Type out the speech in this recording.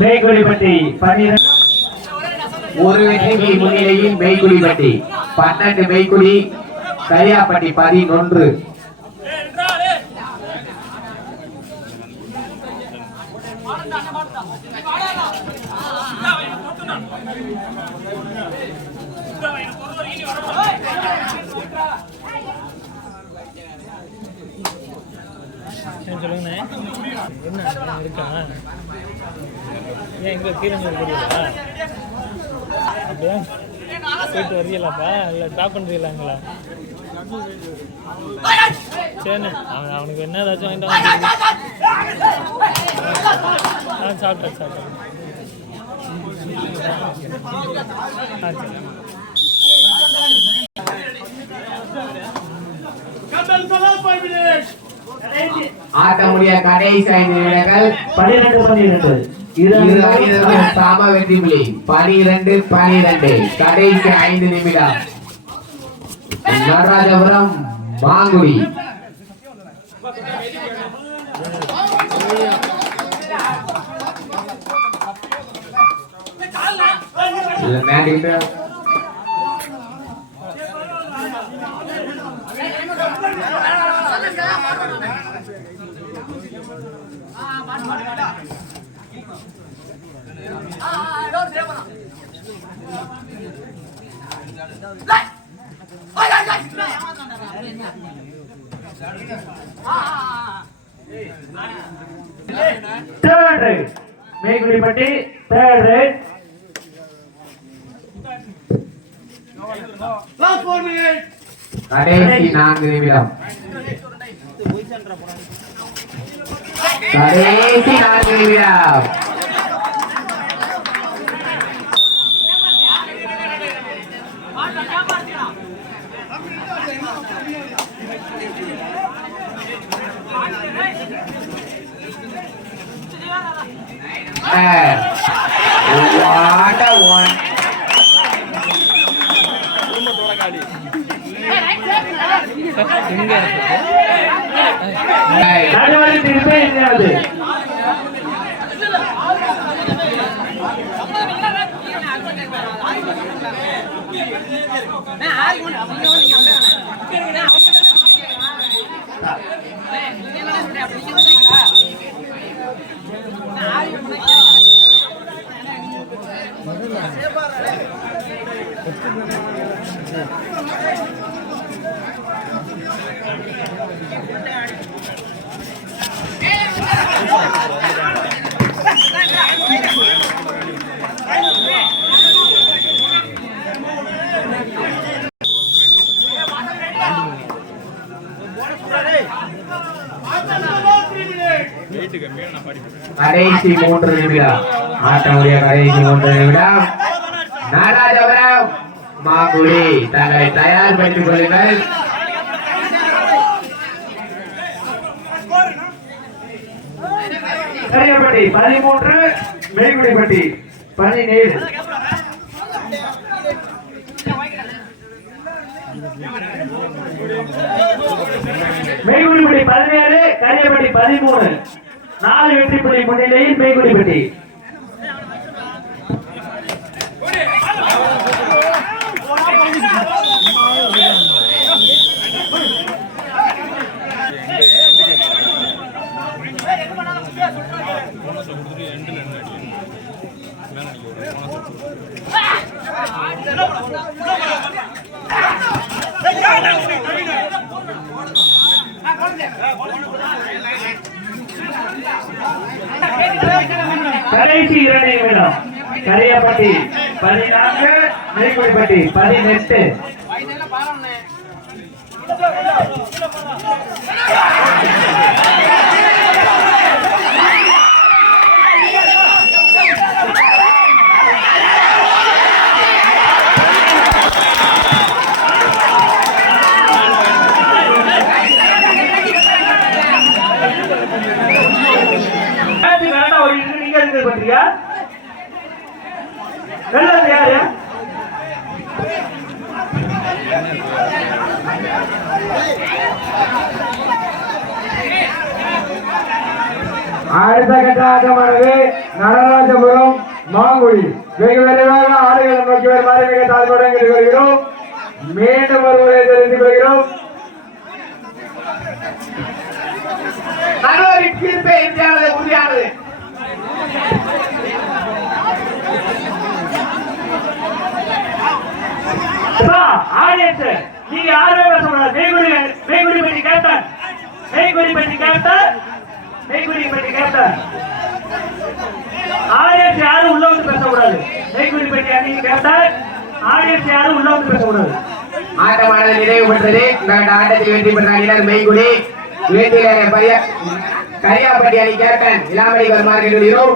மேய்குடிப்பட்டி 12 ஒரு வெற்றிக்கு முன்னிலையில் மேய்குடிப்பட்டி 12 மேய்குடி கரியாப்பட்டி 11. சொல்லுங்கண்ணே என்ன இருக்கா ஏன் எங்க கீரஞ்சூர் போடுவீங்களா அப்படியா போயிட்டு வரீங்களாப்பா இல்லை ட்ராப் பண்ணுறீங்களாங்களா சரிண்ணே அவனுக்கு என்ன ஏதாச்சும் வாங்கிட்டு சாப்பிட்டேன் சரி ஆட்ட முடிய கடைசி 5 நிமிடங்கள் 12 சம வெற்றி புள்ளி 12 கடைசி 5 நிமிடம். நடராஜபுரம் மாங்குடி மேய்குடிப்பட்டி 3rd கடைசி 4 நிமிடம். கடைசி 4 நிமிடம். What a one. கடைசி 3 நிமிடம். ஆட்டமுடைய கடைசி 3 நிமிடம். நடராஜபுரம் மாங்குடி தங்களை தயார்படுத்திக் கொள்ளுங்கள். கரியாப்பட்டி 13 மேய்குடிப்பட்டி 17. மேய்குடிப்பட்டி 17 கரியாப்பட்டி 13 4 வெற்றி புள்ளி முன்னிலையில் மேய்குடிப்பட்டி. கடைசி 2 நிமிடம். கரியாப்பட்டி 14 மேய்குடிப்பட்டி 18. கிண்டல் பண்றியா? வெள்ளது யாரு? அடுத்த கட்ட ஆட்டமானது நடராஜபுரம் மாங்குடி வெகு விரைவாக ஆடுகளை நோக்கி வருமாறு மிக தாழ்வுடன் கேட்டுக்கொள்கிறோம். மீண்டும் ஒருவரை தெரிந்து கொள்கிறோம். நடுவரின் தீர்ப்பே இந்தியானது உறுதியானது. ஆடியன்ஸ் நீங்க யாருமே பேச கூடாது. மெய்குடி பற்றி கேப்டன், மெய்குடி பற்றி கேப்டன், மெய்குடி பற்றி கேப்டன். ஆடியன்ஸ் யாரும் உள்ள வந்து பேசக்கூடாது. மெய்குடி பற்றி அன்னைக்கு கேப்டன், ஆடியன்ஸ் யாரும் உள்ள வந்து பேசக்கூடாது. ஆட்டமானது நிறைவு பெற்றது. இந்த ஆட்டத்தில் வெற்றி பெற்ற அணியினர் மெய்குடி, கரியாப்பட்டி அணி கேப்டன் இளாமணி வருமாறு கேட்டுள்ளோம்.